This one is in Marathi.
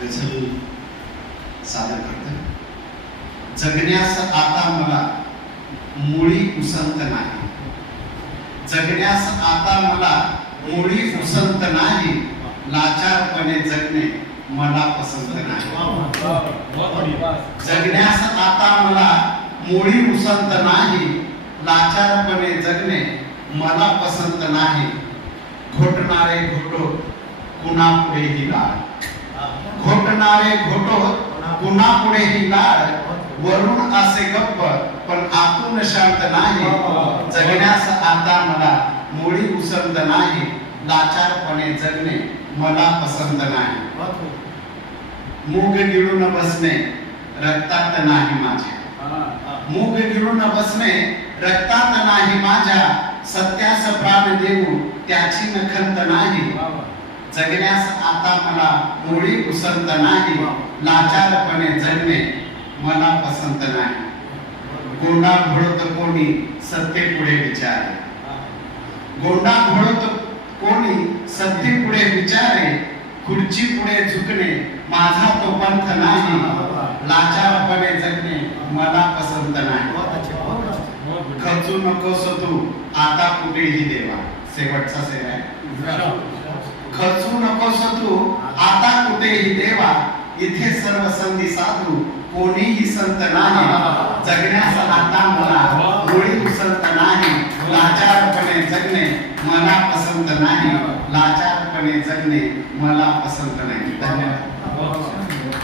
गझल सादर करतात जगण्यास आता मला मुळी उसंत नाही. जगण्यास आता मला मुळी उसंत नाही. लाचारपणे जगणे मला पसंत नाही. जगण्यास आता मला मुळी उसंत नाही. लाचारपणे जगणे मला पसंत नाही. घोटणारे घोटो कुणापुढे दिला घोटणारे घोटो पुन्हा पुढे ही लाड वरून असे गप्प पण आतून शांत नाही. जगण्यास आता मला मुळी उसंत नाही. लाचारपणे जगणे मला पसंत नाही. मूग गिळून बसणे रक्तात नाही माझे. मूग गिळून बसणे रक्तात नाही माझ्या. सत्यास प्राण देऊ त्याची नखंत नाही. जगण्यास आता मला मुळी उसंत नाही. लाचारपणे जगणे मला पसंत नाही. गोंडा घोळत कोणी सत्य पुढे विचारे. गोंडा घोळत कोणी सत्य पुढे विचारे. खुर्ची पुढे झुकणे माझा तो पंथ नाही. लाचारपणे जगणे मला पसंत नाही. खचू नकोस तू आता कुठेही देवा. शेवटचा सेव आहे खचू आता कुठेही देवा इथे सर्व संधी साधू. कोणीही संत नाही. जगण्यास आता मला मुळी उसंत नाही. लाचारपणे जगणे मला पसंत नाही. लाचारपणे जगणे मला पसंत नाही. धन्यवाद.